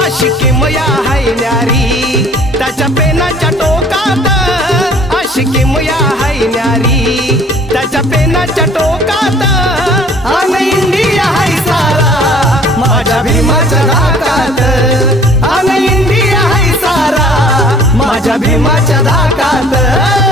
आशिकी मया हाय न्यारी त्याच्या पेनाच्या टोकात, आशिकी मया हाय न्यारी त्याच्या पेनाच्या टोकात, अन इंडिया हाय सारा माझ्या भीमाच्या धाकात, अन इंडिया हाय सारा माझ्या भीमाच्या धाकात.